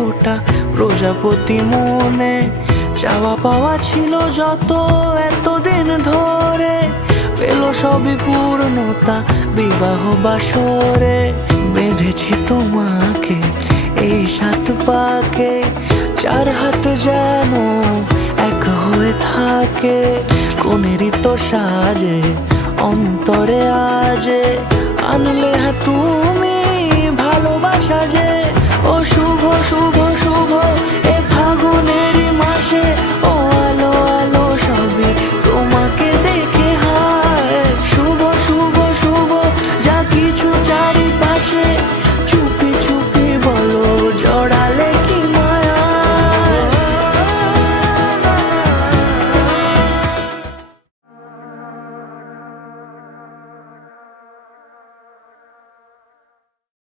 100টা প্রজাপতি মনে। চাওয়া পাওয়া ছিল যত এতদিন ধরে, পেল সবই পূর্ণতা বিবাহ বাসরে। বেঁধেছি তোমাকে এই 7 পাকে, 4 হাত যেন এক হয়ে থাকে। কোনেরই তো সাজে অন্তরে আজে, আনলে হ্যাঁ তুমি ভালোবাসা যে। ও শুভ শুভ শুভ এ ফাগুনেরই মাসে,